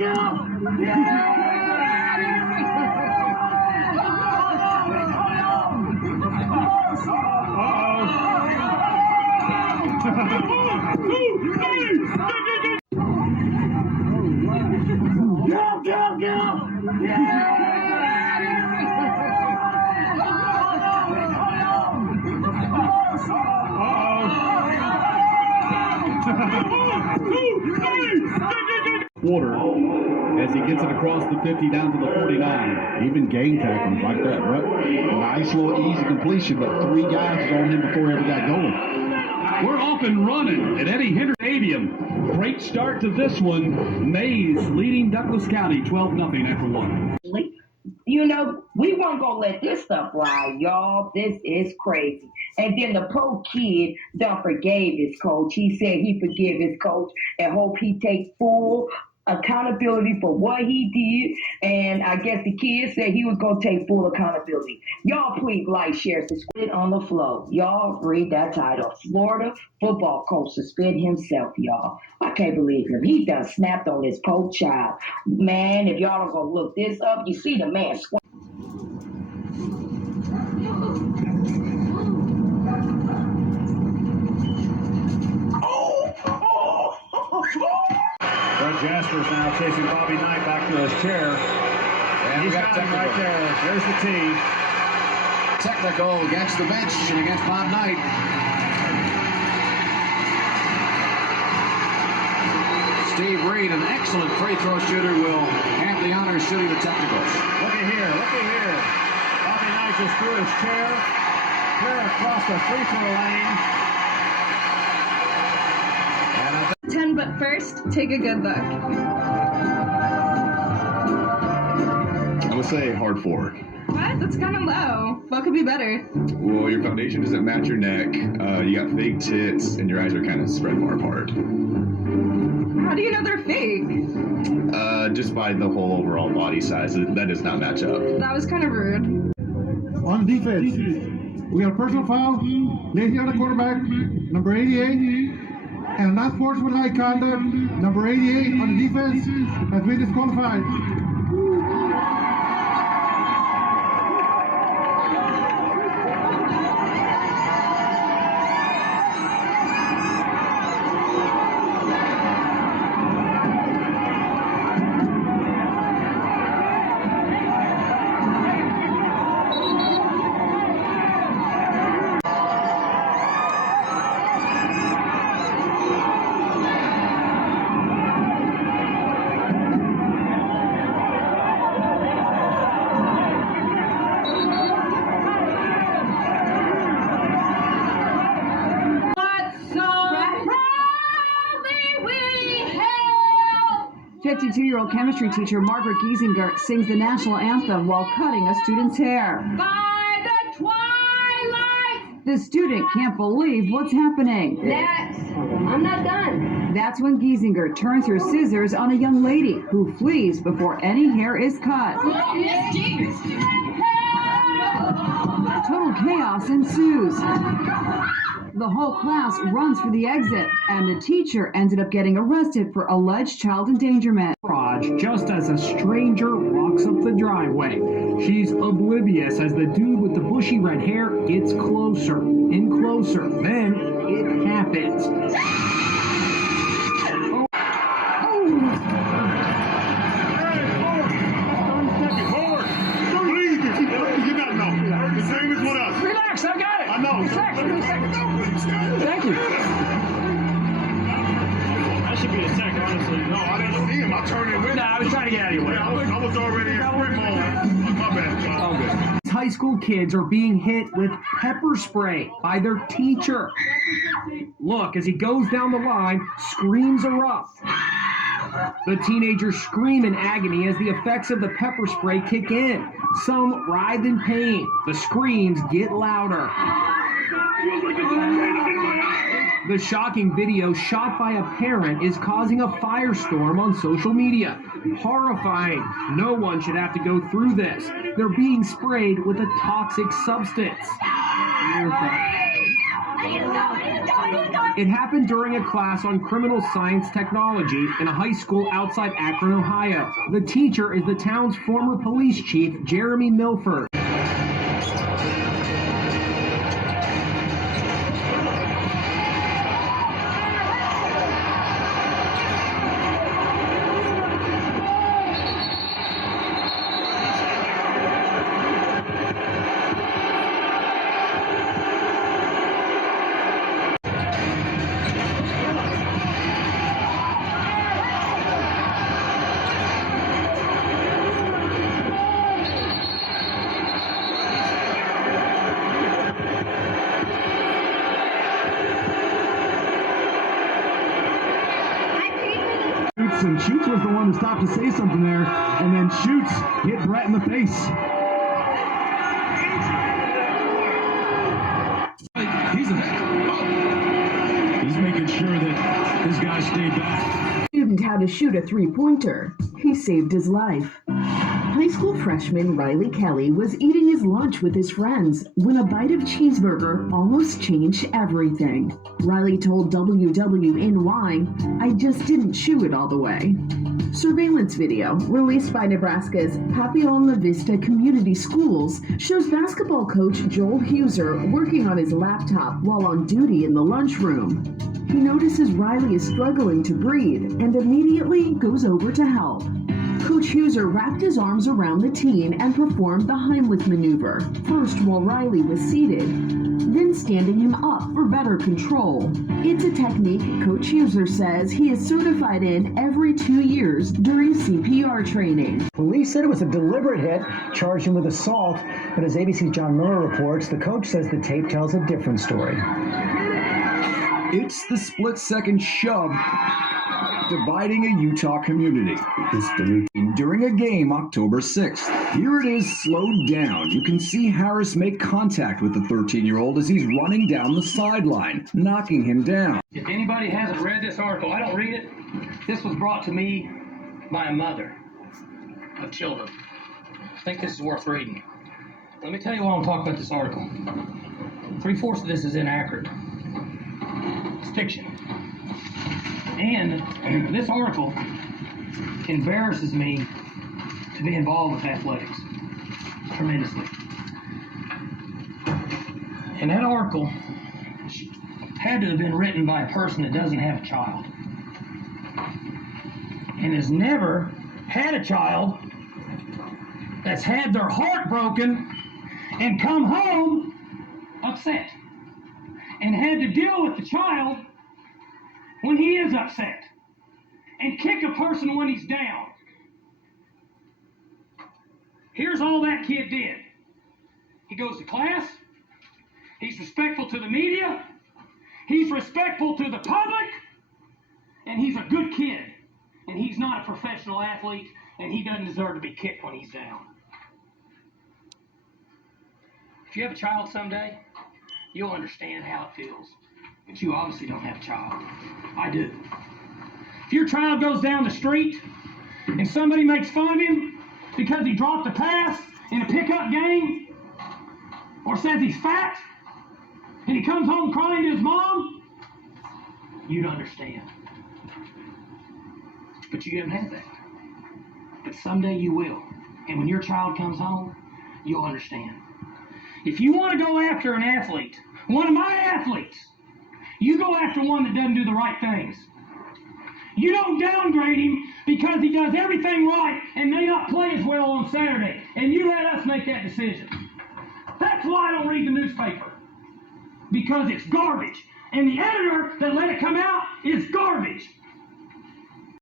Get up! Quarter as he gets it across the 50 down to the 49. Even game tackles like that. Right? Nice little easy completion, but 3 guys was on him before he ever got going. We're off and running at Eddie Henderson Stadium. Great start to this one. Mays leading Douglas County 12-0 after 1. You know, we weren't going to let this stuff ride, y'all. This is crazy. And then the poor kid done forgave his coach. He said he forgive his coach and hope he take full accountability for what he did. And I guess the kid said he was going to take full accountability. Y'all please like, share, subscribe on the flow. Y'all read that title. Florida football coach suspend himself, y'all. I can't believe him. He done snapped on his poor child. Man, if y'all don't go look this up, you see the man Fred Jasper's now chasing Bobby Knight back to his chair. And he's got him right there. There's the tee. Technical against the bench and against Bob Knight. Steve Reed, an excellent free throw shooter, will have the honors shooting the technicals. Looky here. Bobby Knight just threw his chair clear across the free throw lane. 10, but first, take a good look. I would say hard forward. What? That's kind of low. What could be better? Well, your foundation doesn't match your neck. You got fake tits, and your eyes are kind of spread more apart. How do you know they're fake? Just by the whole overall body size, that does not match up. That was kind of rude. On defense, we got a personal foul, lazy on the quarterback, number 88. And not sportsmanlike conduct, number 88 on the defense, has been disqualified. Fifty-two-year-old chemistry teacher Margaret Giesinger sings the national anthem while cutting a student's hair. By the twilight! The student can't believe what's happening. Next. I'm not done. That's when Giesinger turns her scissors on a young lady who flees before any hair is cut. Total chaos ensues. The whole class runs for the exit, and the teacher ended up getting arrested for alleged child endangerment. Just as a stranger walks up the driveway. She's oblivious as the dude with the bushy red hair gets closer and closer. Then it happens. Relax, I got it. I know. Thank you. That should be a tech, honestly. No, I didn't see him. I turned it with him. Nah, I was trying to get out of your way. I was already in sprint mode. My bad. Oh, good. High school kids are being hit with pepper spray by their teacher. Look, as he goes down the line, screams erupt. The teenagers scream in agony as the effects of the pepper spray kick in. Some writhe in pain. The screams get louder. The shocking video shot by a parent is causing a firestorm on social media. Horrifying. No one should have to go through this. They're being sprayed with a toxic substance. It happened during a class on criminal science technology in a high school outside Akron, Ohio. The teacher is the town's former police chief, Jeremy Milford. And Schutz was the one to stop to say something there, and then Schutz hit Brett in the face. He's making sure that his guys stay back. Student had to shoot a three-pointer. He saved his life. High school freshman Riley Kelly was eating his lunch with his friends when a bite of cheeseburger almost changed everything. Riley told WWNY, "I just didn't chew it all the way." Surveillance video released by Nebraska's Papillon La Vista Community Schools shows basketball coach Joel Huser working on his laptop while on duty in the lunchroom. He notices Riley is struggling to breathe and immediately goes over to help. Coach Huser wrapped his arms around the teen and performed the Heimlich maneuver, first while Riley was seated, then standing him up for better control. It's a technique Coach Huser says he is certified in every 2 years during CPR training. Police said it was a deliberate hit, charged him with assault, but as ABC's John Miller reports, the coach says the tape tells a different story. It's the split-second shove dividing a Utah community. During a game October 6th. Here it is slowed down. You can see Harris make contact with the 13-year-old as he's running down the sideline, knocking him down. If anybody hasn't read this article, I don't read it. This was brought to me by a mother of children. I think this is worth reading. Let me tell you why I'm talking about this article. 3/4 of this is inaccurate. It's fiction. And this article embarrasses me to be involved with athletics tremendously. And that article had to have been written by a person that doesn't have a child and has never had a child that's had their heart broken and come home upset and had to deal with the child when he is upset and kick a person when he's down. Here's all that kid did. He goes to class. He's respectful to the media. He's respectful to the public. And he's a good kid. And he's not a professional athlete. And he doesn't deserve to be kicked when he's down. If you have a child someday, you'll understand how it feels. But you obviously don't have a child. I do. If your child goes down the street and somebody makes fun of him because he dropped a pass in a pickup game, or says he's fat, and he comes home crying to his mom, you'd understand. But you didn't have that. But someday you will. And when your child comes home, you'll understand. If you want to go after an athlete, one of my athletes, you go after one that doesn't do the right things. You don't downgrade him because he does everything right and may not play as well on Saturday. And you let us make that decision. That's why I don't read the newspaper. Because it's garbage. And the editor that let it come out is garbage.